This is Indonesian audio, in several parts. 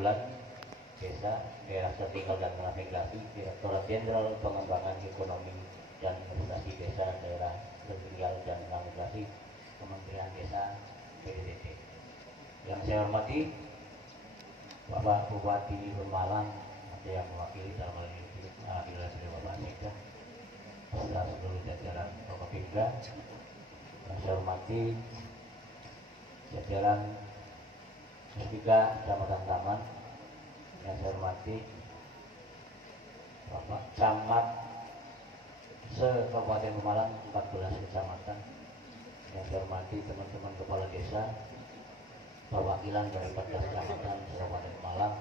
Bulan, Desa, Daerah Tertinggal dan Transmigrasi, Direktorat Jenderal Pengembangan Ekonomi dan Investasi Desa, Daerah Tertinggal dan Transmigrasi, Kementerian Desa, PDDT. Yang saya hormati Bapak Bupati Pemalang, ada yang mewakili dalam hal ini Bapak Sekda, beserta seluruh jajaran Forkopimda. Yang saya hormati jajaran Muspika Kecamatan Taman. Yang saya hormati Bapak Camat se-Kabupaten Pemalang 14 kecamatan. Yang saya hormati teman-teman kepala desa, perwakilan dari 14 kecamatan Kabupaten Pemalang,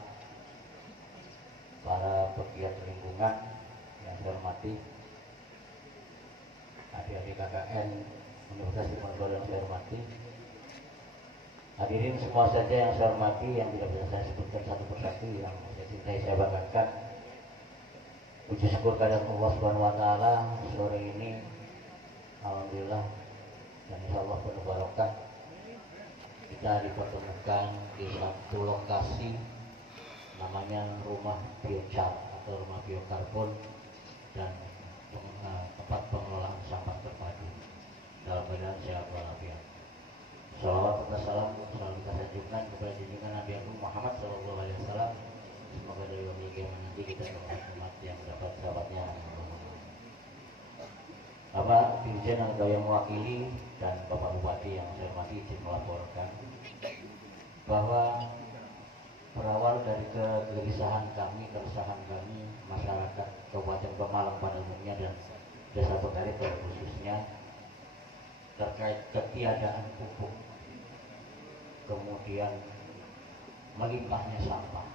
para pegiat lingkungan. Yang saya hormati adik-adik KKN Universitas Diponegoro yang saya hormati, hadirin semua saja yang saya hormati, yang tidak bisa saya sebutkan satu persatu, yang saya cintai, saya banggakan. Puji syukur kepada Allah Subhanahu wa taala, sore ini alhamdulillah dan insyaallah penuh barokah kita dipertemukan di satu lokasi namanya Rumah Biochar atau Rumah Biokarbon dan tempat pengelolaan sampah terpadu dalam keadaan sehat walafiat. Salawat dan salam selalu kita sanjungkan kepada junjungan Nabi Agung Muhammad SAW. Semoga dari wabil kiamat nanti kita umat yang mendapat sahabatnya. Bapak Dirjen yang mewakili dan Bapak Bupati yang saya hormati, izin melaporkan bahwa berawal dari kegelisahan kami, keresahan kami, masyarakat Kabupaten Pemalang pada umumnya dan Desa Pekarit pada khususnya terkait ketiadaan pupuk, kemudian melimpahnya sampah.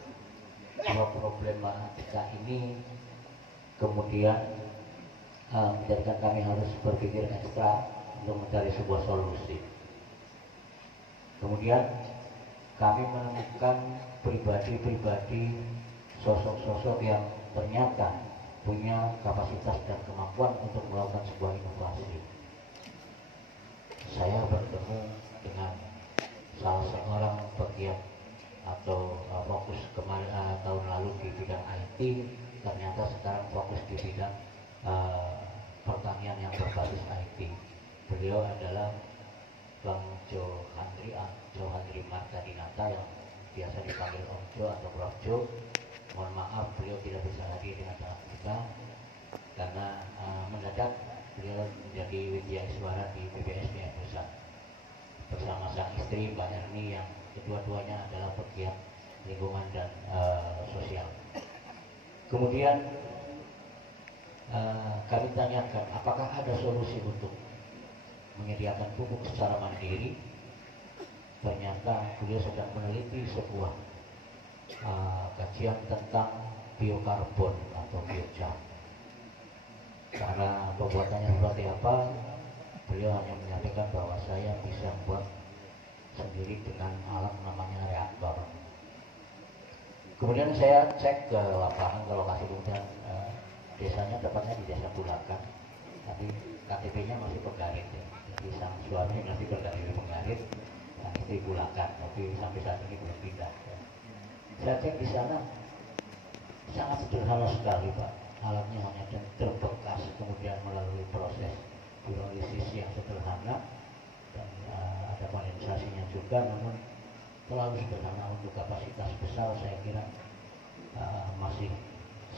Dua problematika ini kemudian menjadikan kami harus berpikir ekstra untuk mencari sebuah solusi. Kemudian kami menemukan pribadi-pribadi, sosok-sosok yang ternyata punya kapasitas dan kemampuan untuk melakukan sebuah inovasi. Saya bertemu dengan salah seorang pegiat atau fokus kemarin tahun lalu di bidang IT, ternyata sekarang fokus di bidang pertanian yang berbasis IT. Beliau adalah Bang Johandri Martadinata yang biasa dipanggil Om Jo atau Prof Jo. Mohon maaf beliau tidak bisa hadir di acara kita karena mendadak beliau menjadi Widyaswara di PBSDM Pusat bersama sang istri Mbak Erni yang kedua-duanya adalah pegiat lingkungan dan sosial. Kemudian kami tanyakan apakah ada solusi untuk menyediakan pupuk secara mandiri. Ternyata beliau sedang meneliti sebuah kajian tentang biokarbon atau biochar. Karena pembuatannya seperti apa, beliau hanya menyampaikan bahwa saya bisa membuat sendiri dengan alat namanya reaktor. Kemudian saya cek ke lapangan, ke lokasi, kemudian desanya tepatnya di Desa Bulakan, tapi KTP-nya masih Penggarit ya. Jadi sang suami masih berada di Penggarit, sang istri Bulakan, tapi sampai saat ini belum pindah ya. Saya cek di sana sangat sederhana sekali Pak, alatnya hanya terbekas, kemudian melalui proses pirolisis yang sederhana dan ada kondensasinya juga, namun terlalu sederhana untuk kapasitas besar. Saya kira masih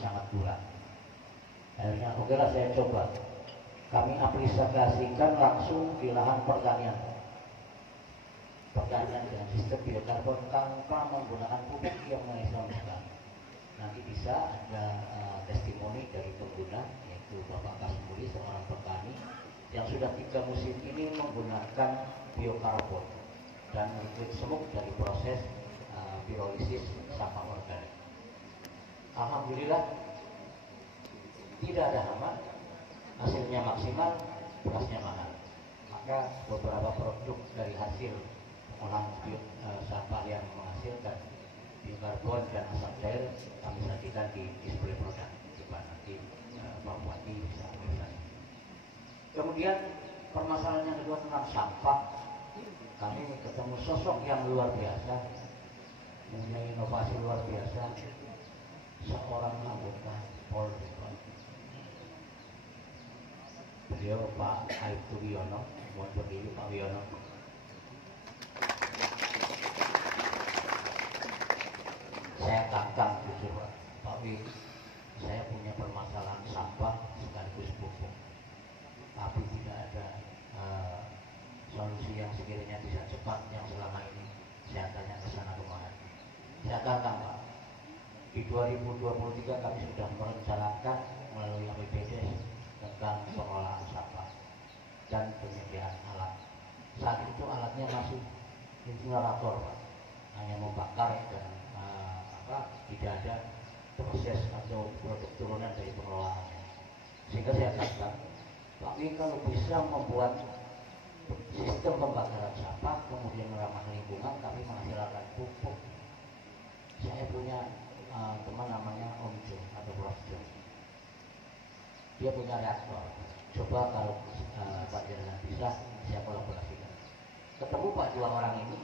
sangat kurang. Akhirnya oke lah, saya coba kami aplikasikan langsung di lahan pertanian dengan sistem biokarbon tanpa menggunakan pupuk yang mengesankan. Nanti bisa ada testimoni dari pengguna, yaitu Bapak Kasmuli, seorang petani yang sudah 3 musim ini menggunakan biokarbon dan liquid smoke dari proses pirolisis sampah organik. Alhamdulillah tidak ada hama, hasilnya maksimal, berasnya mahal. Maka beberapa produk dari hasil olahan sampah yang menghasilkan biokarbon dan asap cair kami sajikan di display produk. Coba nanti Pak Bupati bisa melihat. Kemudian permasalahan yang kedua tentang sampah, kami ketemu sosok yang luar biasa, mempunyai inovasi luar biasa seorang anggota Polri. Beliau Pak Aibtu Wiono, mohon berdiri Pak Wiono. Saya kangkang jujur Pak Wi, saya punya permasalahan sampah sekaligus pupuk, tapi tidak ada solusi yang sekiranya bisa cepat yang selama ini saya tanya ke sana kemari. Saya katakan Pak, di 2023 kami sudah merencanakan melalui APBD tentang pengelolaan sampah dan penyediaan alat. Saat itu alatnya masih insinerator Pak, hanya membakar dan tidak ada proses atau produk turunan dari pengelolaannya. Sehingga saya katakan, Pak Wi kalau bisa membuat sistem pembakaran sampah kemudian ramah lingkungan tapi menghasilkan pupuk. Saya punya teman namanya Om Jo atau Prof Jo. Dia punya reaktor. Coba kalau Pak Jalan bisa, saya kolaborasikan. Ketemu Pak dua orang ini,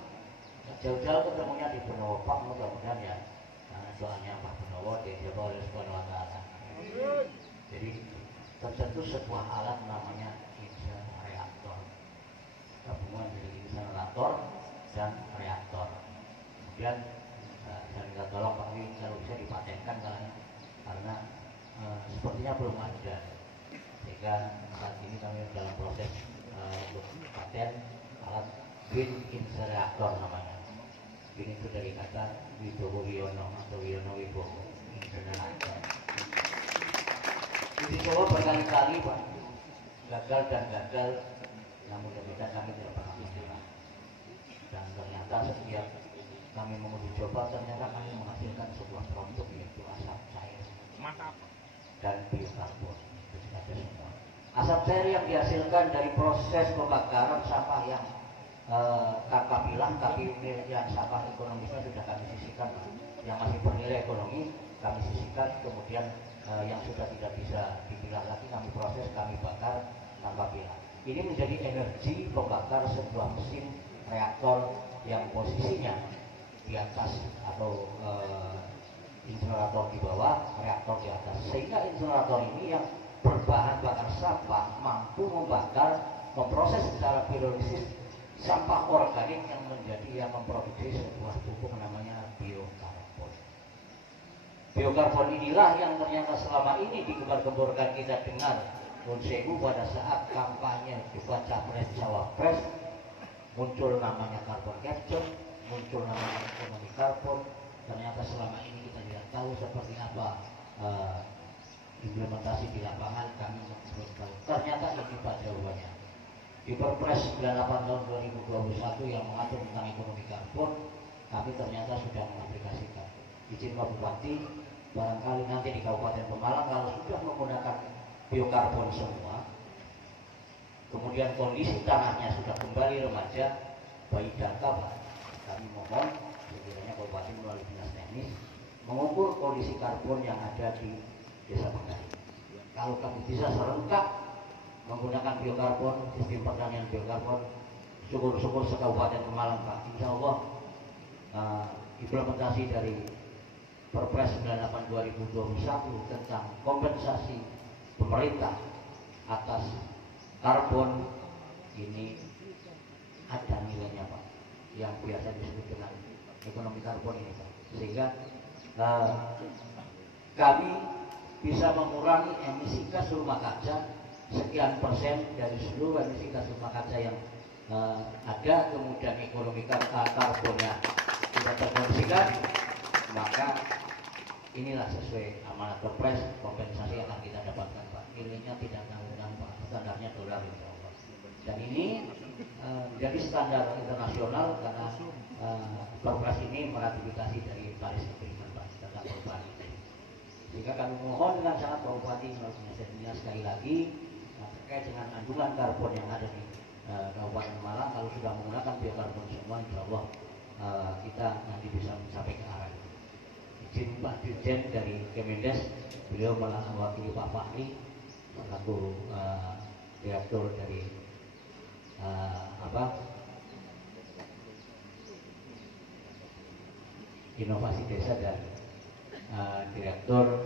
jauh-jauh ketemunya di Benowo Pak, mudah-mudahan ya. Karena doanya Pak Benowo dijawab oleh Subhanahu wa Ta'ala. Jadi tersentuh sebuah alat namanya insinerator, gabungan dari insinerator dan reaktor. Kemudian saya minta tolong Pak Wi kalau bisa dipatenkan karena sepertinya belum ada, sehingga saat ini kami dalam proses untuk paten alat green incinerator namanya. Green itu dari kata Wibowo Wiono atau Wiono Wibowo incinerator. Uji coba berkali-kali Pak, gagal dan gagal, namun mudah-mudahan kami tidak pernah menyerah. Dan ternyata setiap kami menguji coba, ternyata kami menghasilkan sebuah produk yaitu asap cair. Mantap. Dan biokarbon. Asap cair yang dihasilkan dari proses pembakaran sampah yang kakak bilang, tapi yang sampah ekonomisnya sudah kami sisihkan, yang masih bernilai ekonomi kami sisihkan, kemudian yang sudah tidak bisa dipilah lagi kami proses, kami bakar tanpa pilah. Ini menjadi energi pembakar sebuah mesin reaktor yang posisinya di atas atau insinerator di bawah, reaktor di atas, sehingga insinerator ini yang berbahan bakar sampah mampu membakar, memproses secara biologis sampah organik yang menjadi yang memproduksi sebuah pupuk namanya biokarbon. Biokarbon inilah yang ternyata selama ini digembar-gemborkan kita dengar Nunsewu pada saat kampanye debat capres cawapres, muncul namanya carbon capture, muncul namanya ekonomi karbon. Ternyata selama ini kita tidak tahu seperti apa implementasi di lapangan, kami belum tahu. Ternyata ini Pak jawabannya. Di Perpres 98 tahun 2021 yang mengatur tentang ekonomi karbon, kami ternyata sudah mengaplikasikan. Izin Pak Bupati, barangkali nanti di Kabupaten Pemalang kalau sudah menggunakan biokarbon semua, kemudian kondisi tanahnya sudah kembali remaja, baik data Pak, kami mohon sekiranya Kabupaten melalui dinas teknis mengukur kondisi karbon yang ada di Desa Pengari. Kalau kami bisa serentak menggunakan biokarbon, sistem pertanian biokarbon, syukur-syukur se-Kabupaten Pemalang Pak, insya Allah implementasi dari Perpres 98 2021 tentang kompensasi pemerintah atas karbon ini ada nilainya Pak, yang biasa disebut dengan ekonomi karbon ini Pak, sehingga kami bisa mengurangi emisi gas rumah kaca sekian persen dari seluruh emisi gas rumah kaca yang ada, kemudian ekonomi karbonnya tidak terkondisikan, maka inilah sesuai amanat Perpres kompensasi akan kita dapatkan Pak. Nilainya tidak tanggungan Pak, standarnya dolar insya Allah. Dan ini menjadi standar internasional karena Perpres ini meratifikasi dari Paris Agreement Pak tentang perubahan iklim. Sehingga kami mohon dengan sangat Pak Bupati melalui sekali lagi terkait dengan kandungan karbon yang ada di Kabupaten Malang, kalau sudah menggunakan biokarbon semua, insya Allah kita nanti bisa mencapai ke arah itu. Izin Pak Dirjen dari Kemendes, beliau mewakili Pak Fahri selaku direktur dari Inovasi Desa dan Direktur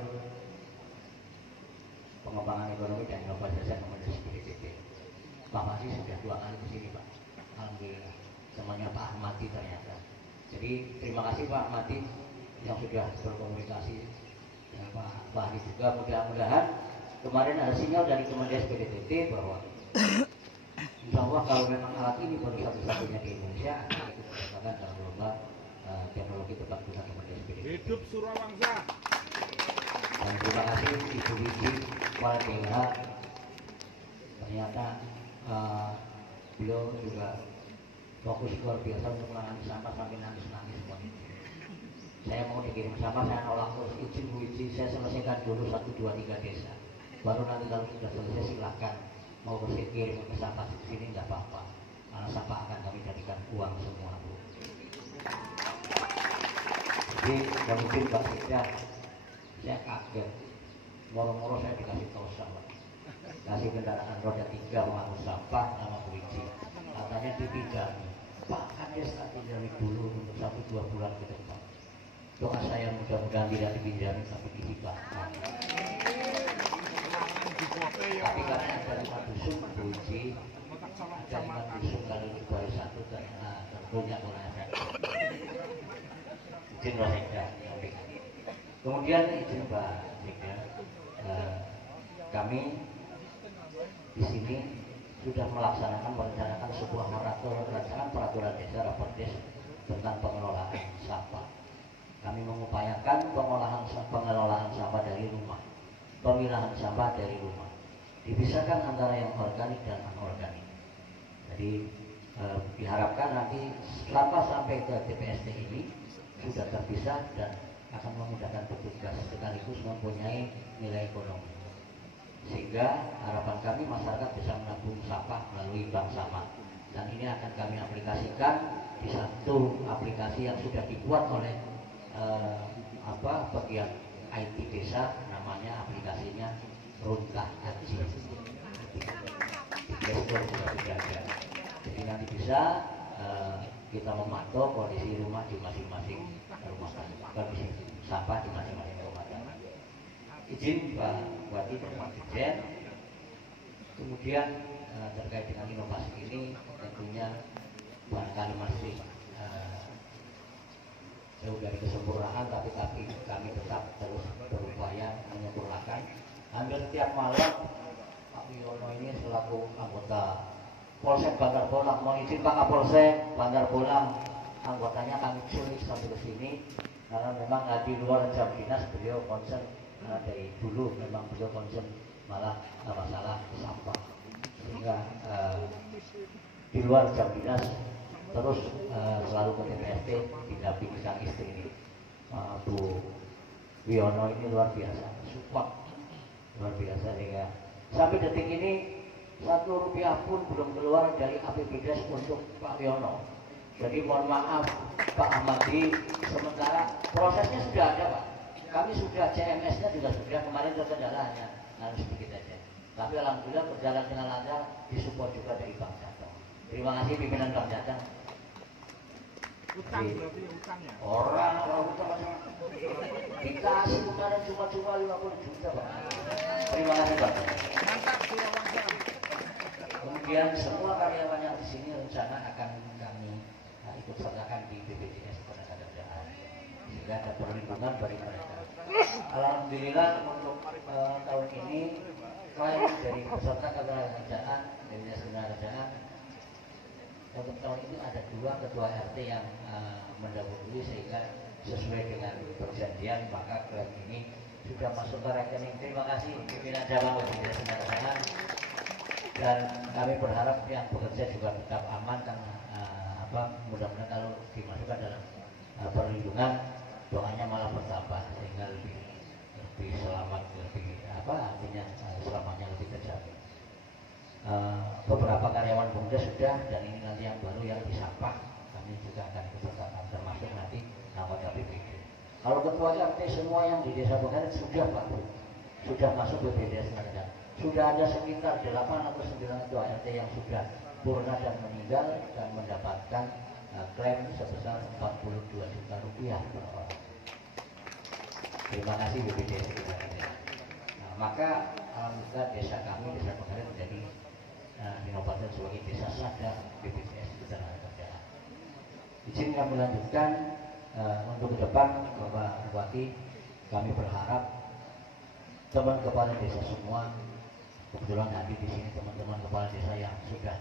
Pengembangan Ekonomi dan Inovasi Desa Kementerian PDB. Pak Masih sudah 2 kali ke sini Pak. Alhamdulillah. Semuanya Pak Ahmadi ternyata. Jadi terima kasih Pak Ahmadi yang sudah berkomunikasi dengan Pak Fahri juga. Mudah-mudahan kemarin ada sinyal dari Kementerian PDB bahwa insya Allah kalau memang alat ini baru satu-satunya di Indonesia akan ikut mendapatkan dalam lomba teknologi tepat guna Kementerian PDB. Hidup Surawangsa. Dan terima kasih Ibu Wiji, Kepala DLH. Ternyata beliau juga fokus luar biasa untuk menangani sampah sampai nangis-nangis. Saya mau dikirim sampah, saya nolak terus. Izin Bu Wiji, saya selesaikan dulu 1, 2, 3 desa. Baru nanti kalau sudah selesai silahkan mau bersih kirim ke sampah di sini nggak apa-apa. Karena sampah akan kami jadikan uang semua Bu. Jadi nggak mungkin Pak Sikda, saya kaget. Moro-moro saya dikasih tahu sama, kasih kendaraan roda 3 mengangkut sampah sama Bu Wiji. Katanya dipinjami. Pak Kades tak pinjami dulu untuk 1-2 bulan ke depan. Doa saya mudah-mudahan tidak dipinjami tapi dihibahkan. Tapi karena ada 5 dusun Bu Wiji, ada 5 dusun kalau ini baru 1 tentunya kurang efektif. Izin Pak Sekda. Kemudian izin Pak Sekda, kami di sini sudah merencanakan sebuah rancangan peraturan desa Raperdes tentang pengelolaan sampah. Kami mengupayakan pengelolaan sampah dari rumah, pemilahan sampah dari rumah, dipisahkan antara yang organik dan anorganik. Jadi diharapkan nanti sampah sampai ke TPST ini sudah terpisah dan akan memudahkan petugas sekaligus mempunyai nilai ekonomi. Sehingga harapan kami masyarakat bisa menabung sampah melalui bank sampah, dan ini akan kami aplikasikan di satu aplikasi yang sudah dibuat oleh bagian IT desa, namanya aplikasinya Runtah Haji. Gestur sudah ada. Jadi nanti bisa kita memantau kondisi rumah di masing-masing rumah tangga, kondisi sampah di masing-masing rumah tangga. Izin Pak Bupati dan Pak Dirjen. Kemudian terkait dengan inovasi ini tentunya barangkali masih jauh dari kesempurnaan, tapi kami tetap terus berupaya menyempurnakan. Hampir setiap malam Pak Wiono ini selaku anggota Polsek Bantar Bolang, mohon izin Pak Kapolsek Bantar Bolang, anggotanya kami sulit sampai ke sini karena memang di luar jam dinas beliau concern. Karena dari dulu memang beliau concern malah masalah sampah, sehingga di luar jam dinas terus selalu ke TPST didampingi sang istri Bu Wiono ini luar biasa, support luar biasa, sehingga sampai detik ini Rp1 pun belum keluar dari APBDes untuk Pak Wiono. Jadi mohon maaf Pak Ahmadi, sementara prosesnya sudah ada Pak. Kami sudah CMS-nya juga sudah, kemarin terkendala hanya harus sedikit aja. Tapi alhamdulillah berjalan dengan lancar, disupport juga dari Bank Jateng. Terima kasih pimpinan Bank Jateng. Utang berarti utangnya. Orang utang dikasih kemarin cuma 50 juta Pak. Terima kasih Pak. Mantap Surawangsa. Kemudian semua karyawan yang di sini rencana akan kami ikut sertakan di BPJS Ketenagakerjaan, sehingga ada perlindungan bagi mereka. Alhamdulillah untuk tahun ini selain dari peserta ketenagakerjaan, BPJS Ketenagakerjaan, untuk tahun ini ada 2 ketua RT yang mendahului, sehingga sesuai dengan perjanjian maka klaim ini sudah masuk ke rekening. Terima kasih pimpinan cabang BPJS Ketenagakerjaan, dan kami berharap yang bekerja juga tetap aman, karena mudah-mudahan kalau dimasukkan dalam perlindungan doanya malah bertambah, sehingga lebih selamat, lebih artinya selamanya lebih terjamin. Beberapa karyawan BUMDes sudah, dan ini nanti yang baru yang di sampah kami juga akan ikut sertakan, termasuk nanti anggota BPD. Kalau ketua RT semua yang di desa Bengkaret sudah Pak Bu, sudah masuk BPJS Ketenagakerjaan. Sudah ada sekitar 8 atau 9 ketua RT yang sudah purna dan meninggal dan mendapatkan klaim sebesar 42 juta rupiah per orang. Terima kasih BPDS. Nah, maka alhamdulillah desa kami, desa Pengarit menjadi dinobatkan sebagai desa sadar BPJS Ketenagakerjaan. Izin kami melanjutkan untuk ke depan, Bapak Bupati, kami berharap teman kepala desa semua, kebetulan hadir di sini teman-teman kepala desa yang sudah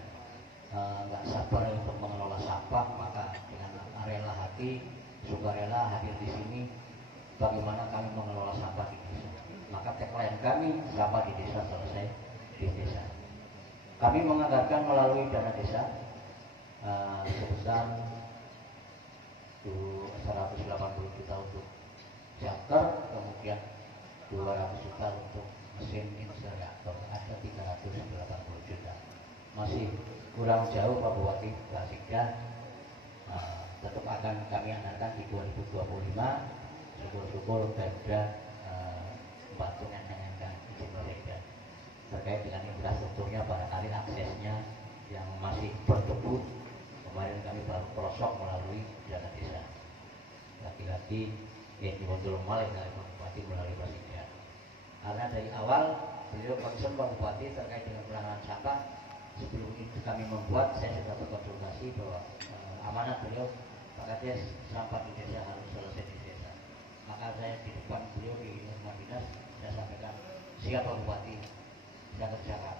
nggak sabar untuk mengelola sampah, maka dengan rela hati, sukarela hadir di sini. Bagaimana kami mengelola sampah di desa? Maka tagline kami, sampah di desa selesai di desa. Kami menganggarkan melalui dana desa sebesar 180 juta untuk shelter, kemudian 200 juta untuk mesin insinerator, ada 380 juta. Masih kurang jauh Pak Bupati, sehingga tetap akan kami anggarkan di 2025. Syukur-syukur Pemda membantu menanyakan izin beredar terkait dengan infrastrukturnya, barangkali aksesnya yang masih berdebu. Kemarin kami baru prosok melalui dana desa. Lagi-lagi yang dibantu oleh dari Pak Bupati melalui Presiden. Karena dari awal beliau concern Pak Bupati terkait dengan penanganan sampah. Sebelum itu kami membuat, saya sudah berkonsultasi bahwa amanat beliau, Pak Kades, sampah di desa harus selesai di desa. Maka saya di depan beliau di rumah dinas, saya sampaikan siap Pak Bupati, saya kerjakan.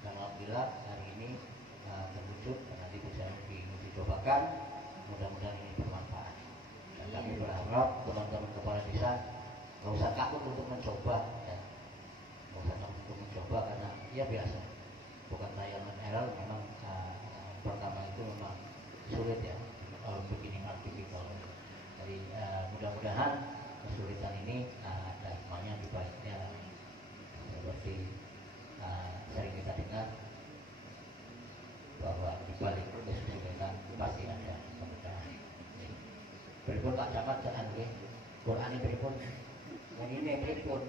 Dan alhamdulillah hari ini terwujud dan nanti bisa dicobakan, mudah-mudahan ini bermanfaat. Dan kami berharap teman-teman kepala desa nggak usah takut untuk mencoba, ya. Nggak usah takut untuk mencoba karena ya biasa, bukan tayangan error. Memang pertama itu memang sulit ya, begini artificial. Jadi mudah-mudahan kesulitan ini ada hikmahnya di baliknya. Seperti sering kita dengar bahwa di balik kesulitan pasti ada kemudahan. Berikut Pak Camat jangan ke Quran ini berikut. Ini berikut.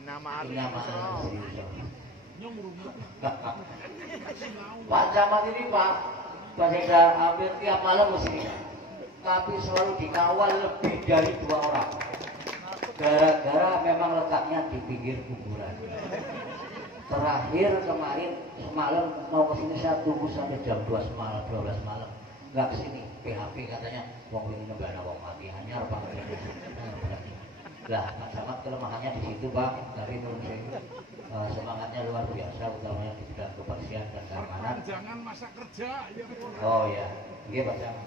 Nama Pak Camat ini Pak, saya hampir tiap malam mesti, tapi selalu dikawal lebih dari 2 orang. Gara-gara memang letaknya di pinggir kuburan. Terakhir kemarin semalam mau kesini, saya tunggu sampai jam 12 malam, nggak kesini. PHP katanya wong ini nggak ada wong mati, hanya apa lah. Pak Camat kelemahannya di situ Pak, tapi menurut saya semangatnya luar biasa, utamanya di bidang kebersihan dan keamanan. Jangan masa kerja ya. Oh ya, iya Pak Camat.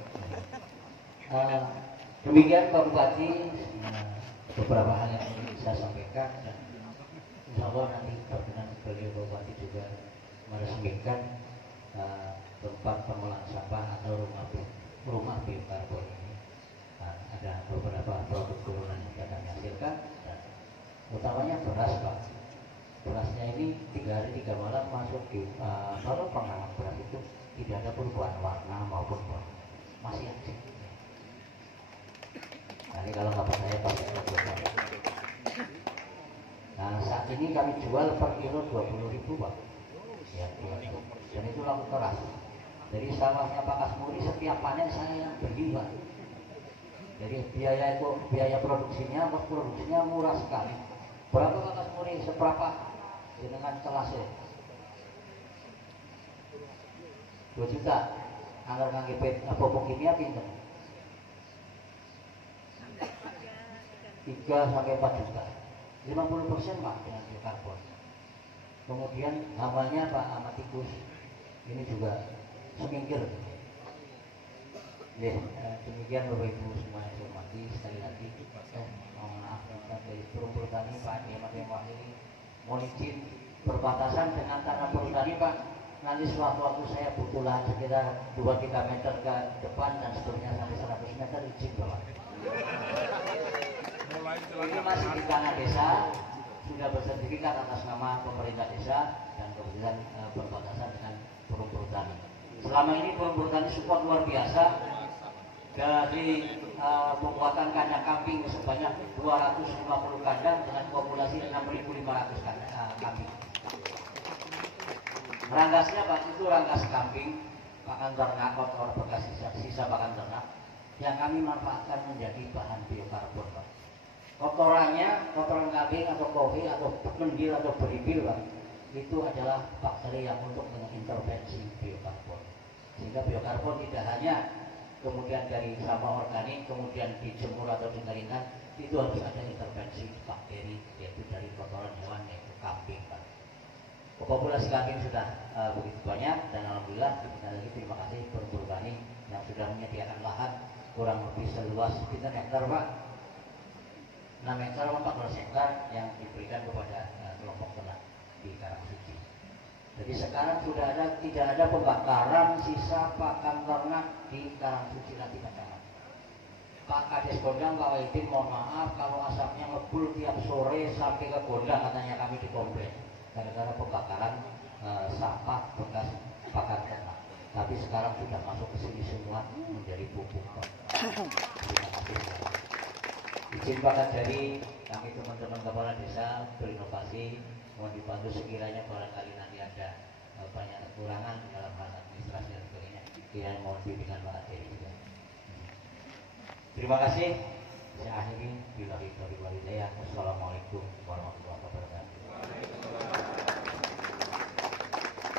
Demikian Pak Bupati, beberapa hal yang ingin saya sampaikan, dan insya Allah nanti berkenan beliau Pak Bupati juga meresmikan tempat pengolahan sampah atau rumah biokarbon ini. Ada beberapa produk turunan yang akan dihasilkan, dan utamanya beras Pak. Berasnya ini 3 hari 3 malam masuk di kalau pengaman beras itu tidak ada perubahan warna maupun warna, masih aceh. Nah, ini kalau nggak percaya pakai produk. Nah, saat ini kami jual per kilo 20.000 Pak. Ya, dan itu laku keras. Jadi sawahnya Pak Kasmuri setiap panen saya yang beli Pak. Jadi biaya produksinya, kos produksinya murah sekali. Berapa Pak Kasmuri seberapa dengan kelasnya? 2 juta. Anggar ngangge pupuk kimia pinten? 3 sampai 4 juta. 50% Pak dengan biokarbon. Kemudian hamanya Pak amatikus ini juga semingkir. Demikian Bapak Ibu semua yang saya hormati, sekali lagi mohon maaf dari Perum Perhutani Pak Ahmad Wahili, mohon izin berbatasan dengan tanah perhutani Pak. Nanti suatu-waktu saya butuh lahan sekitar 2-3 meter ke depan dan seterusnya sampai 100 meter, izin Bapak. Ini masih di tanah desa, sudah bersertifikat atas nama pemerintah desa dan kebetulan berbatasan dengan Perum Perhutani. Selama ini Perum Perhutani support luar biasa. Dari pembuatan kandang kambing sebanyak 250 kandang dengan populasi 6.500 kambing. Ranggasnya Pak itu ranggas kambing pakan ternak, kotoran bekas sisa pakan ternak yang kami manfaatkan menjadi bahan biokarbon, Pak. Kotorannya, kotoran kambing atau kopi atau mendil atau beribil, Pak, itu adalah bakteri yang untuk mengintervensi biokarbon. Sehingga biokarbon tidak hanya kemudian dari sampah organik kemudian dijemur atau dikeringkan, itu harus ada intervensi bakteri, yaitu dari kotoran hewan, yaitu kambing, Pak. Populasi kambing sudah begitu banyak, dan alhamdulillah sekali lagi terima kasih Perumda Tani yang sudah menyediakan lahan kurang lebih seluas 9 hektar, Pak, 6 hektar 14 hektar yang diberikan kepada kelompok ternak di Karangsuci. Jadi sekarang sudah tidak ada pembakaran sisa pakan ternak di Karangsuci lagi, Pak Camat. Pak Kades Gondang, Pak Wahidin, mohon maaf kalau asapnya ngebul tiap sore sampai ke Gondang, katanya kami dikomplain gara-gara pembakaran sampah bekas pakan ternak. Tapi sekarang sudah masuk ke sini semua menjadi pupuk, Pak. Terima kasih. Izin Pak dari kami teman-teman kepala desa berinovasi, mohon dibantu sekiranya barangkali nanti ada banyak kekurangan dalam hal administrasi dan sebagainya. Kiranya mohon bimbingan Pak Dari juga. Terima kasih. Saya akhiri billahi taufiq wal hidayah. Wassalamualaikum warahmatullahi wabarakatuh.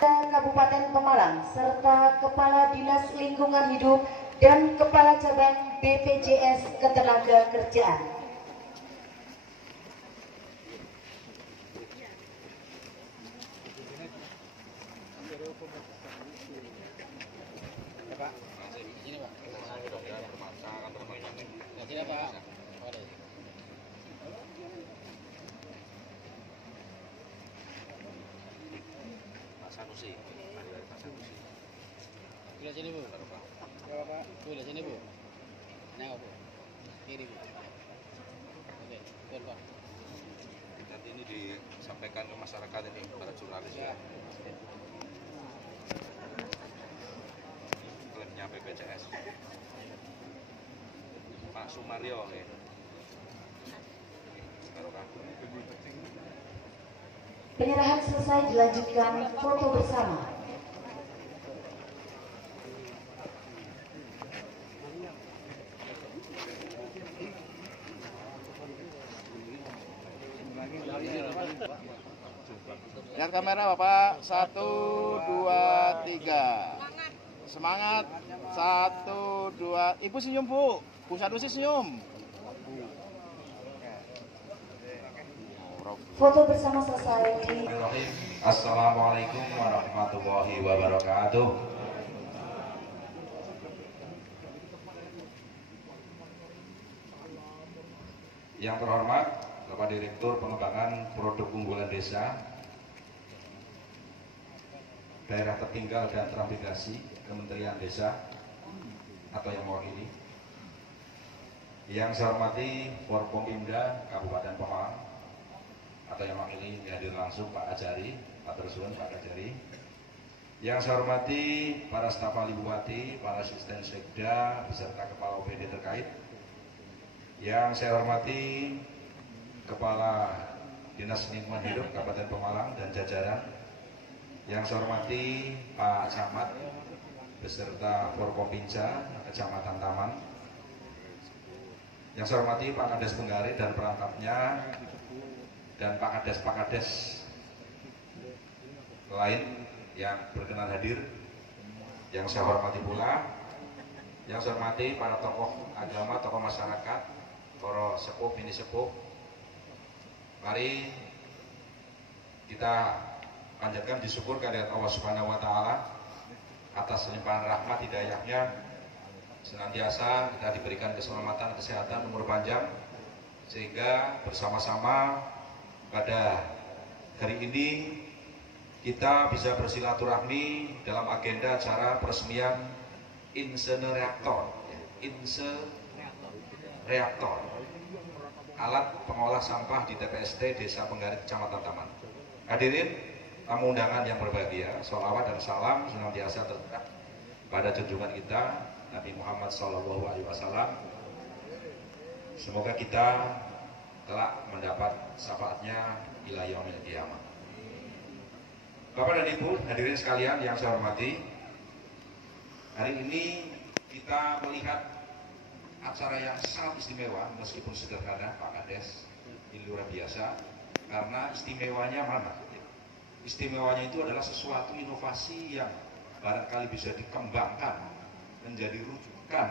Kabupaten Pemalang serta Kepala Dinas Lingkungan Hidup dan Kepala Cabang BPJS Ketenagakerjaan. Sini Bu. Bu, sini Bu. Nah, Bu. Kiri Bu. Oke, betul Pak. Nanti ini disampaikan ke masyarakat ini, para jurnalis ya. Klaimnya BPJS. Pak Sumario ya. Penyerahan selesai, dilanjutkan foto bersama. Lihat kamera Bapak, 1, 2, 3. Semangat, 1, 2. Ibu senyum Bu, Bu Sanusi senyum. Foto bersama selesai. Assalamualaikum warahmatullahi wabarakatuh. Yang terhormat Bapak Direktur Pengembangan Produk Unggulan Desa Daerah Tertinggal dan Transmigrasi Kementerian Desa atau yang mewakili. Yang saya hormati Forkompimda Kabupaten Pemalang atau yang mewakili hadir langsung Pak Ajari, Pak Tersuun, Pak Ajari. Yang saya hormati para staf ahli bupati, para asisten sekda beserta kepala OPD terkait. Yang saya hormati Kepala Dinas Lingkungan Hidup Kabupaten Pemalang dan jajaran. Yang saya hormati Pak Camat beserta Forkompinsa Kecamatan Taman. Yang saya hormati Pak Kades Penggari dan perangkapnya, dan Pak Kades lain yang berkenan hadir. Yang saya hormati pula, yang saya hormati para tokoh agama, tokoh masyarakat, para sepuh, mini sepuh. Mari kita panjatkan disyukur kehadirat Allah Subhanahu wa taala atas limpahan rahmat hidayahnya, senantiasa kita diberikan keselamatan, kesehatan, umur panjang, sehingga bersama-sama pada hari ini kita bisa bersilaturahmi dalam agenda acara peresmian insenerator, reaktor alat pengolah sampah di TPST Desa Penggarit Kecamatan Taman. Hadirin tamu undangan yang berbahagia, sholawat dan salam senantiasa tercurah pada junjungan kita Nabi Muhammad SAW. Semoga kita telah mendapat syafaatnya ila yaumil qiyamah. Bapak dan Ibu hadirin sekalian yang saya hormati, Hari ini kita melihat acara yang sangat istimewa, meskipun sederhana, Pak Kades, ini luar biasa, karena istimewanya mana? Istimewanya itu adalah sesuatu inovasi yang barangkali bisa dikembangkan menjadi rujukan,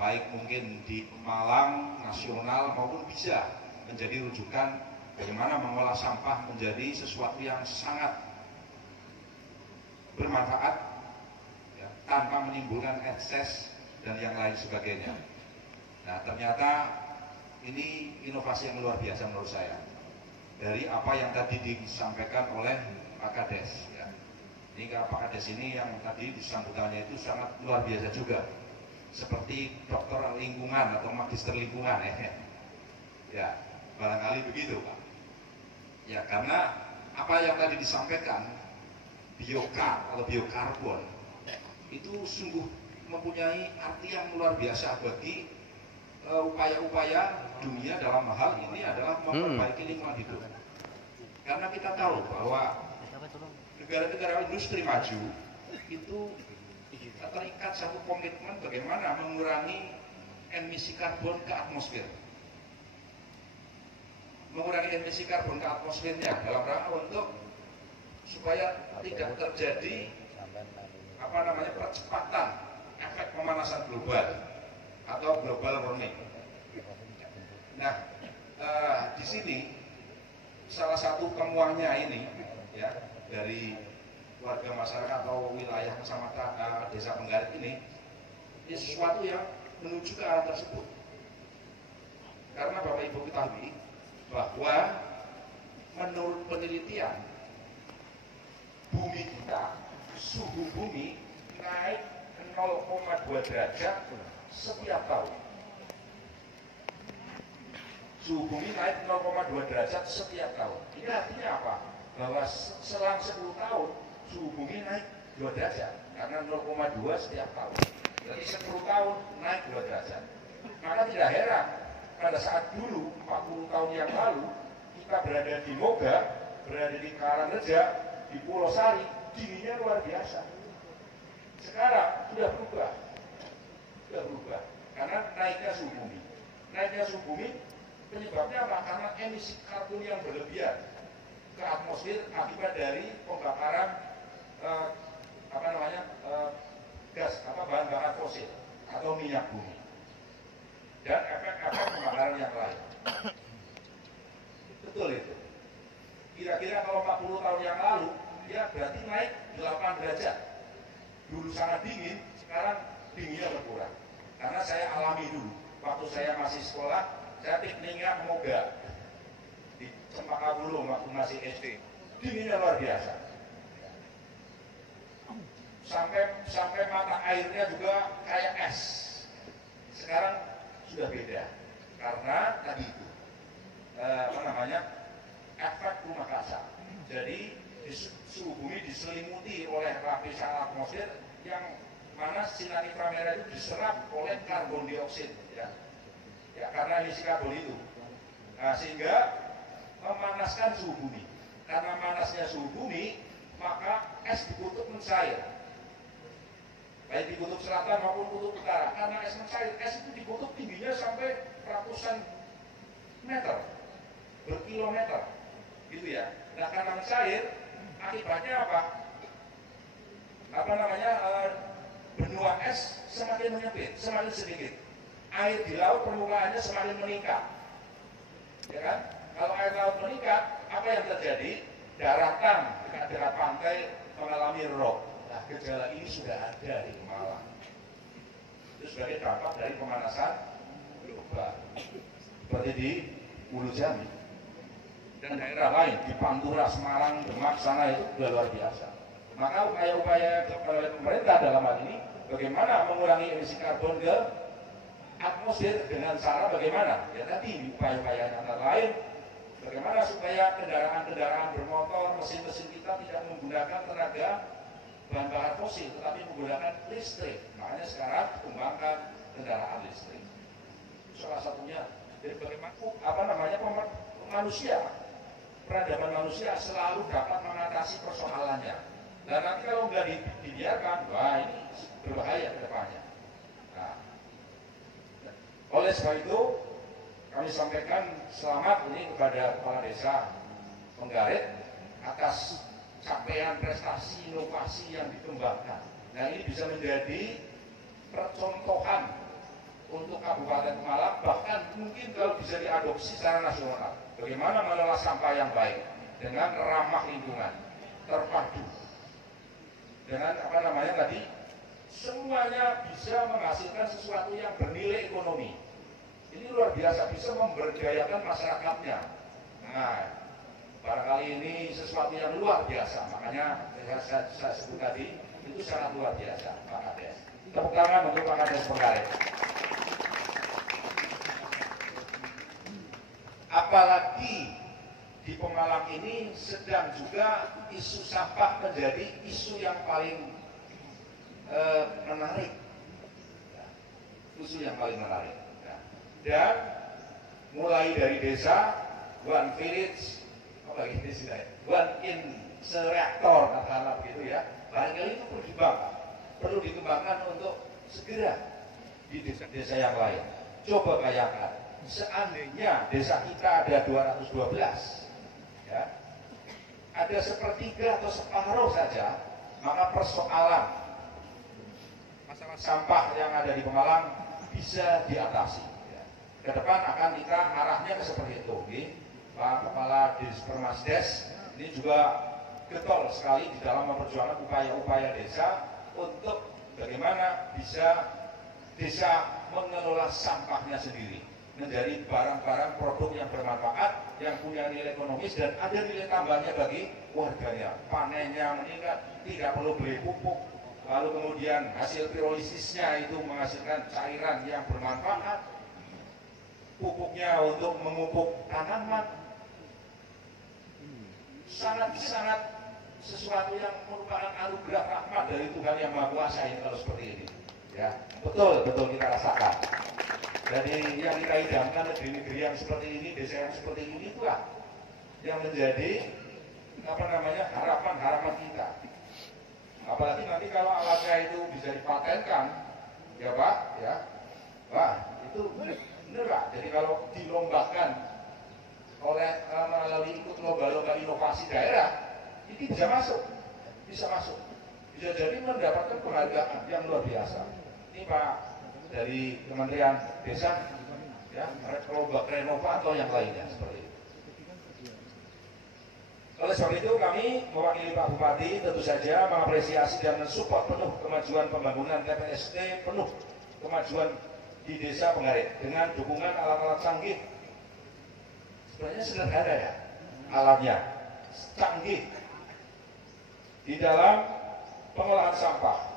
baik mungkin di Malang, nasional, maupun bisa menjadi rujukan bagaimana mengolah sampah menjadi sesuatu yang sangat bermanfaat, ya, tanpa menimbulkan ekses dan yang lain sebagainya. Nah, ternyata ini inovasi yang luar biasa menurut saya. Dari apa yang tadi disampaikan oleh Pak Kades, ya. Ini Pak Kades ini yang tadi disambutannya itu sangat luar biasa juga. Seperti dokter lingkungan atau magister lingkungan, ya. Ya, barangkali begitu, Pak. Ya, karena apa yang tadi disampaikan, biokar atau biokarbon itu sungguh mempunyai arti yang luar biasa bagi upaya-upaya dunia dalam hal ini adalah memperbaiki lingkungan hidup. Karena kita tahu bahwa negara-negara industri maju itu terikat satu komitmen bagaimana mengurangi emisi karbon ke atmosfer. Mengurangi emisi karbon ke atmosfernya dalam rangka untuk supaya tidak terjadi percepatan efek pemanasan global atau global warming. Nah, di sini salah satu temuannya ini, ya, dari warga masyarakat atau wilayah kecamatan desa Penggarit ini sesuatu yang menuju ke arah tersebut. Karena Bapak Ibu ketahui bahwa menurut penelitian bumi kita, suhu bumi naik 0,2 derajat setiap tahun. Suhu bumi naik 0,2 derajat setiap tahun. Ini artinya apa? Bahwa selang 10 tahun suhu bumi naik 2 derajat karena 0,2 setiap tahun. Jadi 10 tahun naik 2 derajat. Maka tidak heran pada saat dulu 40 tahun yang lalu kita berada di Moga, berada di Karangreja, di Pulau Sari, dinginnya luar biasa. Sekarang sudah berubah, karena naiknya suhu bumi. Naiknya suhu bumi penyebabnya apa? Karena emisi karbon yang berlebihan ke atmosfer akibat dari pembakaran bahan bakar fosil atau minyak bumi dan efek-efek pembakaran yang lain. Betul itu. Kira-kira kalau 40 tahun yang lalu, ya berarti naik 8 derajat. Dulu sangat dingin, sekarang dinginnya berkurang. Karena saya alami dulu, waktu saya masih sekolah, saya pikniknya ke Moga di Cempaka Bulung waktu masih SD. Dinginnya luar biasa. Sampai mata airnya juga kayak es. Sekarang sudah beda, karena tadi itu efek rumah kaca. Jadi suhu bumi diselimuti oleh lapisan atmosfer yang mana sinar inframerah itu diserap oleh karbon dioksida, ya karena emisi karbon itu. Nah, sehingga memanaskan suhu bumi. Karena panasnya suhu bumi, maka es di kutub mencair. Baik di kutub selatan maupun kutub utara. Karena es mencair, es itu di kutub tingginya sampai ratusan meter, berkilometer, gitu ya. Nah, karena mencair, akibatnya apa? Benua es semakin menyempit, semakin sedikit. Air di laut permukaannya semakin meningkat, ya kan? Kalau air laut meningkat, apa yang terjadi? Daratan dekat pantai mengalami rob. Nah, gejala ini sudah ada di Malang. Itu sebagai dampak dari pemanasan global, seperti di Ulu Jami dan daerah lain di Pantura, Semarang, Demak sana itu sudah luar biasa. Maka upaya-upaya pemerintah dalam hal ini bagaimana mengurangi emisi karbon ke atmosfer dengan cara bagaimana? Ya tadi upaya-upaya antara lain bagaimana supaya kendaraan-kendaraan bermotor, mesin-mesin kita tidak menggunakan tenaga bahan bakar fosil tetapi menggunakan listrik. Makanya sekarang dikembangkan kendaraan listrik. Salah satunya dari bagaimana manusia, peradaban manusia selalu dapat mengatasi persoalannya Dan nanti kalau nggak dibiarkan, wah ini berbahaya ke depannya. Nah, oleh sebab itu kami sampaikan selamat ini kepada Kepala Desa Penggarit atas capaian prestasi inovasi yang dikembangkan. Nah ini bisa menjadi percontohan untuk Kabupaten Pemalang, bahkan mungkin kalau bisa diadopsi secara nasional. Bagaimana mengelola sampah yang baik dengan ramah lingkungan, terpadu dengan apa namanya tadi, semuanya bisa menghasilkan sesuatu yang bernilai ekonomi. Ini luar biasa, bisa memberdayakan masyarakatnya. Nah, barangkali ini sesuatu yang luar biasa, makanya saya sebut tadi itu sangat luar biasa, Pak Kades. Tepuk tangan untuk Pak Kades Penggarit. Apalagi di Pemalang ini sedang juga isu sampah menjadi isu yang paling menarik, isu yang paling menarik. Dan mulai dari desa One Village, apalagi di sini, One Incinerator, katakanlah begitu ya. Barangkali itu perlu dikembangkan untuk segera di desa-desa yang lain. Coba bayangkan, seandainya desa kita ada 212, ya, ada sepertiga atau separuh saja, maka persoalan masalah sampah yang ada di Pemalang bisa diatasi. Ya. Ke depan akan kita arahnya ke seperti itu. Pak Kepala Dispermasdes ini juga getol sekali di dalam memperjuangkan upaya-upaya desa untuk bagaimana bisa desa mengelola sampahnya sendiri menjadi barang-barang produk yang bermanfaat, yang punya nilai ekonomis dan ada nilai tambahnya bagi warganya. Panennya meningkat, tidak perlu beli pupuk, lalu kemudian hasil pirolizisnya itu menghasilkan cairan yang bermanfaat, pupuknya untuk memupuk tanaman, sangat-sangat sesuatu yang merupakan anugerah rahmat dari Tuhan yang Maha Kuasa ini kalau seperti ini. Ya, betul kita rasakan. Dari yang kita idamkan negeri-negeri yang seperti ini, desa yang seperti ini itulah yang menjadi harapan kita. Apalagi nanti kalau alatnya itu bisa dipatenkan, ya Pak, ya, wah itu bener Pak. Jadi kalau dilombakan oleh melalui ikut lomba-lomba inovasi daerah, ini bisa masuk, bisa jadi mendapatkan penghargaan yang luar biasa. Ini Pak dari Kementerian Desa, ya, lomba Renova atau yang lainnya seperti itu. Oleh sebab itu kami mewakili Pak Bupati tentu saja mengapresiasi dan mensupport penuh kemajuan pembangunan TPST, penuh kemajuan di Desa Penggarit dengan dukungan alat-alat canggih. Sebenarnya sederhana ya, alatnya canggih di dalam pengolahan sampah.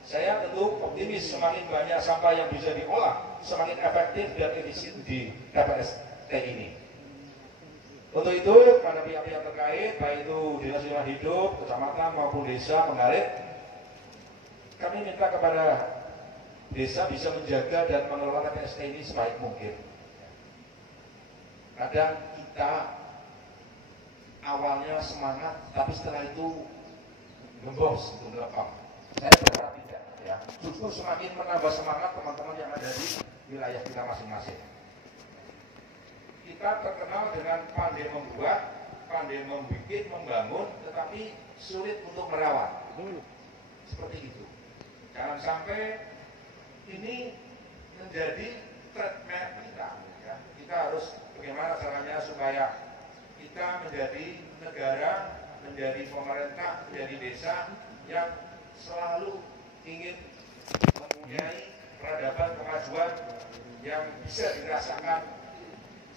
Saya tentu optimis semakin banyak sampah yang bisa diolah, semakin efektif dan efisien di TPST ini. Untuk itu, pada pihak-pihak terkait, baik itu Dinas Lingkungan Hidup, Kecamatan maupun Desa Penggarit, kami minta kepada desa bisa menjaga dan mengelola TPST ini sebaik mungkin. Kadang kita awalnya semangat, tapi setelah itu gembos, melempam. Saya berharap tidak, ya. Justru semakin menambah semangat teman-teman yang ada di wilayah kita masing-masing. Kita terkenal dengan pandai membuat, pandai membuat, membangun, tetapi sulit untuk merawat. Seperti itu. Jangan sampai ini menjadi trademark kita. Ya. Kita harus bagaimana caranya supaya kita menjadi negara, menjadi pemerintah, menjadi desa yang selalu ingin mempunyai peradaban kemajuan yang bisa dirasakan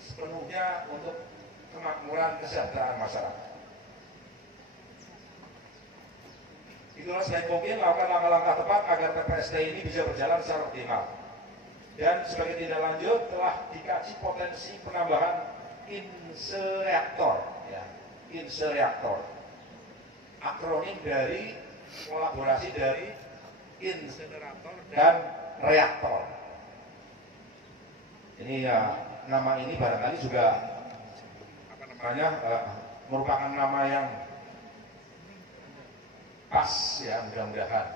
sepenuhnya untuk kemakmuran kesejahteraan masyarakat. Itulah sebaik mungkin lakukan langkah-langkah tepat agar TPST ini bisa berjalan secara optimal. Dan sebagai tindak lanjut telah dikaji potensi penambahan incinerator, ya, incinerator. Akronim dari kolaborasi dari insinerator dan reaktor. Ini ya, nama ini barangkali juga merupakan nama yang pas ya, mudah-mudahan.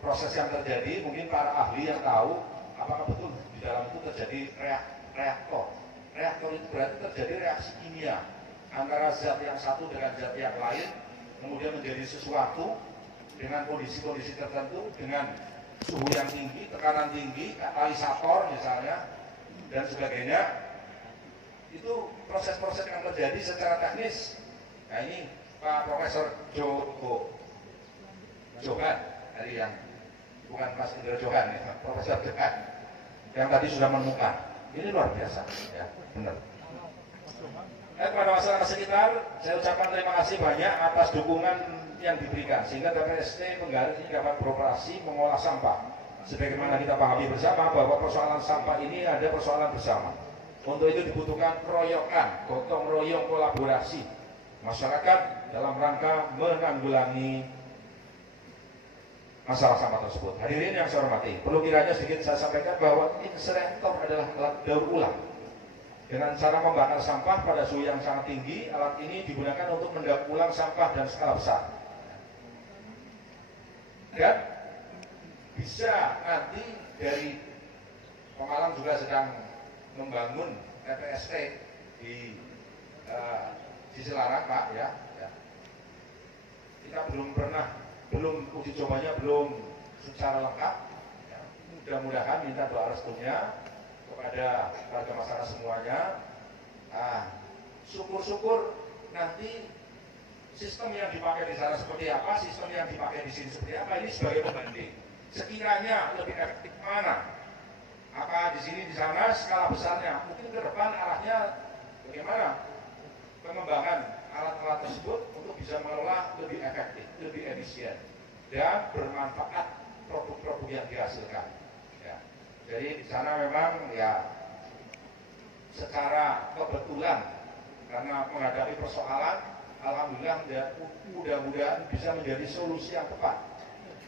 Proses yang terjadi mungkin para ahli yang tahu apakah betul di dalam itu terjadi reaktor. Reaktor itu berarti terjadi reaksi kimia antara zat yang satu dengan zat yang lain, kemudian menjadi sesuatu dengan kondisi-kondisi tertentu, dengan suhu yang tinggi, tekanan tinggi, katalisator misalnya, dan sebagainya. Itu proses-proses yang terjadi secara teknis. Nah ini Pak Profesor Johan, dari yang bukan Mas Indra Johan, ya, Profesor Johan, yang tadi sudah menemukan. Ini luar biasa, ya, benar. Kepada masyarakat sekitar, saya ucapkan terima kasih banyak atas dukungan yang diberikan, sehingga TPST Penggarit ini dapat beroperasi mengolah sampah. Sebagaimana kita pahami bersama bahwa persoalan sampah ini ada persoalan bersama. Untuk itu dibutuhkan keroyokan, gotong royong, kolaborasi masyarakat dalam rangka menanggulangi masalah sampah tersebut. Hadirin yang saya hormati, perlu kiranya sedikit saya sampaikan bahwa insinerator adalah alat daur ulang. Dengan cara membakar sampah pada suhu yang sangat tinggi, alat ini digunakan untuk mendaur ulang sampah dan skala besar. Dan bisa nanti dari Pemalang juga sedang membangun TPST di Selarang, Pak, ya. Kita belum uji cobanya belum secara lengkap. Ya. Mudah-mudahan minta doa restunya kepada warga masyarakat semuanya. Syukur-syukur nanti sistem yang dipakai di sana seperti apa, sistem yang dipakai di sini seperti apa, ini sebagai pembanding. Sekiranya lebih efektif mana? Apa di sini, di sana, skala besarnya? Mungkin ke depan arahnya bagaimana pengembangan alat-alat tersebut untuk bisa mengelola lebih efektif, lebih efisien, dan bermanfaat produk-produk yang dihasilkan. Ya. Jadi di sana memang ya secara kebetulan karena menghadapi persoalan, alhamdulillah mudah-mudahan bisa menjadi solusi yang tepat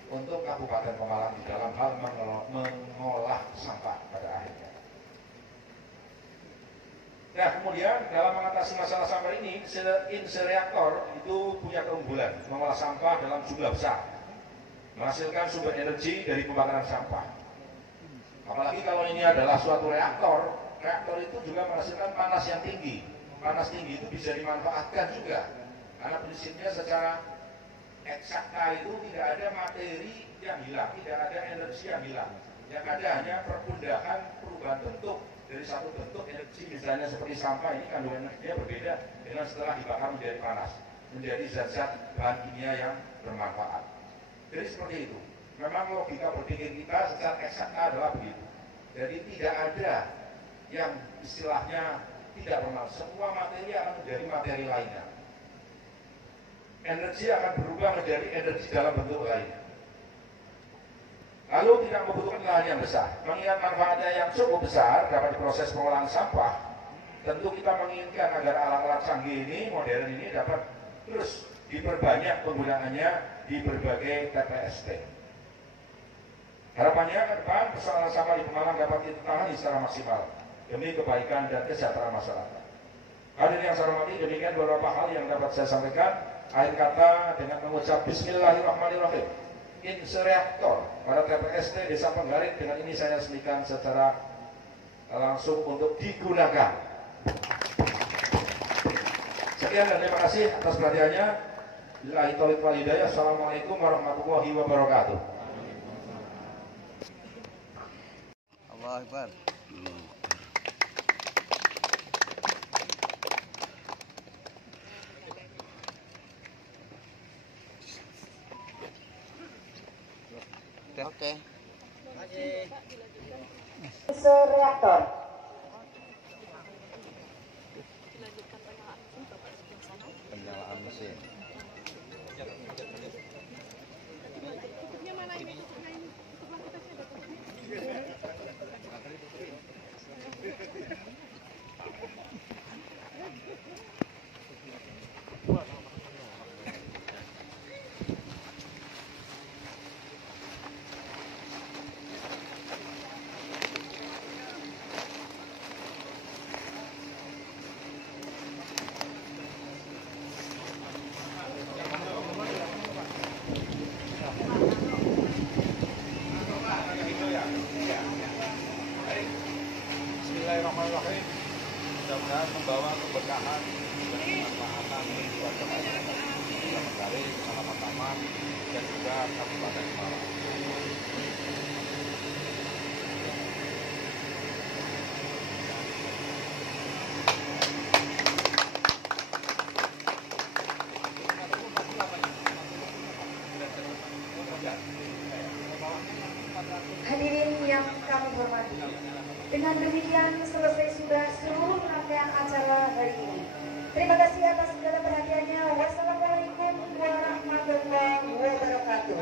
untuk Kabupaten Pemalang di dalam hal mengolah sampah pada akhirnya. Nah, kemudian dalam mengatasi masalah sampah ini, insinerator itu punya keunggulan mengolah sampah dalam jumlah besar, menghasilkan sumber energi dari pembakaran sampah. Apalagi kalau ini adalah suatu reaktor itu juga menghasilkan panas yang tinggi. Panas tinggi itu bisa dimanfaatkan juga, karena prinsipnya secara eksakta itu tidak ada materi yang hilang, tidak ada energi yang hilang. Yang ada hanya perpindahan perubahan bentuk dari satu bentuk energi, misalnya seperti sampah ini kandungan energinya berbeda dengan setelah dibakar menjadi panas, menjadi zat-zat bahan kimia yang bermanfaat. Jadi seperti itu. Memang logika berpikir kita secara eksakta adalah begitu. Jadi tidak ada yang istilahnya tidak normal. Semua materi akan menjadi materi lainnya. Energi akan berubah menjadi energi dalam bentuk lainnya. Lalu tidak membutuhkan lahan yang besar. Mengingat manfaatnya yang cukup besar dapat diproses pengolahan sampah, tentu kita menginginkan agar alat-alat canggih ini, modern ini dapat terus diperbanyak penggunaannya di berbagai TPST. Harapannya ke depan persoalan sampah di Pemalang dapat ditangani secara maksimal demi kebaikan dan kesejahteraan masyarakat. Hadirin yang saya hormati, demikian beberapa hal yang dapat saya sampaikan. Akhir kata dengan mengucap Bismillahirrahmanirrahim. Insinerator pada TPST Desa Penggarit dengan ini saya resmikan secara langsung untuk digunakan. Sekian dan terima kasih atas perhatiannya. Billahi taufiq wal hidayah. Assalamualaikum warahmatullahi wabarakatuh. Allah Akbar. Oke. Insinerator. Penyalaan mesin. Bismillahirrahmanirrahim. Mudah-mudahan membawa keberkahan dan kemanfaatan bagi warga masyarakat Kota Megari, Kecamatan Taman, dan juga Kabupaten Semarang. Hadirin yang kami hormati, dengan demikian selesai sudah seluruh rangkaian acara hari ini. Terima kasih atas segala perhatiannya. Wassalamualaikum warahmatullahi wabarakatuh.